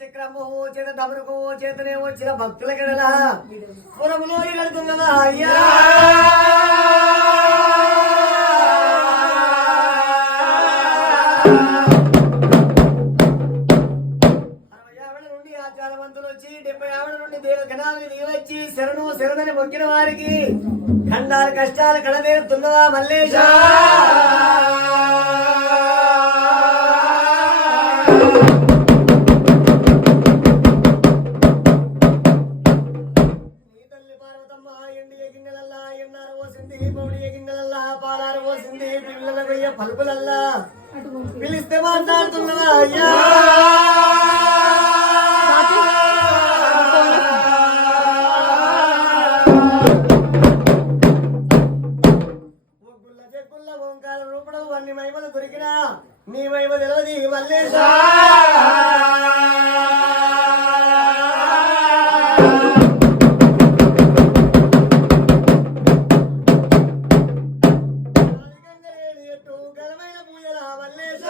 చక్రము చేత దమరుకు చేతనే వచ్చిన భక్తుల గడల పురములో వెళ్తున్నదా అయ్యా వచ్చి 70 ఆవిడ నుండి దేవగణాలని దిగవచ్చి శరణు శరణని మొక్కిన వారికి ఖండాలు కష్టాలు కడదేరుతున్నవా మల్లేశ నీ తల్లి పార్వతమ్మ ఎండియ గిన్నెలల్లా ఎన్నారు పోసింది పౌడియ గిన్నెలల్లా పాలారు పోసింది పిల్లల వెయ్య పలుపులల్లా పిలిస్తే మాట్లాడుతున్నవా అయ్యా అన్ని మహిమలు దొరికినా నీ మహిమ తెలియదు మల్లేశ గలమైన పూజల మల్లేశ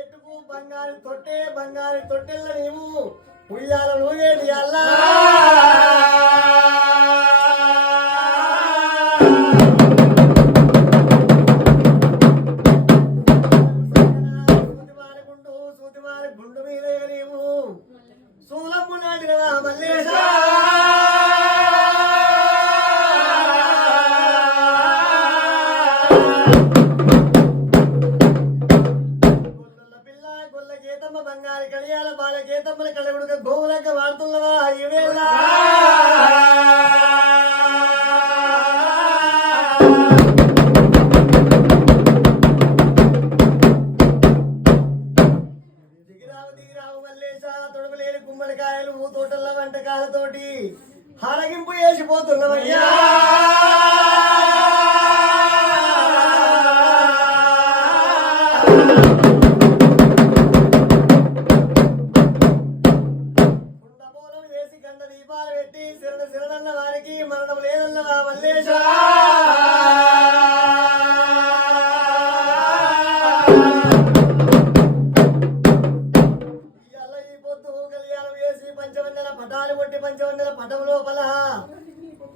ఎట్టుకు బంగారు తొట్టెల్ల నీవు ఉయ్యాల నూగేటి అల్లా సూతిమారి గుండు మీద నీవు సూలమ్ము నాటినవా మల్లేశ బంగారు కళ్యాణ బాల గీతమ్మల కళ్ళగుడుక గోవులక వాడుతున్నవా ఇవేళ దిగిరావు మల్లేశ తొడుపులేని గుమ్మడికాయలు తోటల వంటకాలతోటి హారగింపు వేసిపోతున్నవయ్యా దీపాలు పెట్టి శరణన్న వారికి మరణం లేదన్నవా మల్లేశ ఈ పొద్దు కళ్యాణం చేసి పంచవందల పటాలు కొట్టి పంచవందల పటం లోపల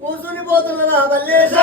కూసుని పోతున్నవా మల్లేశ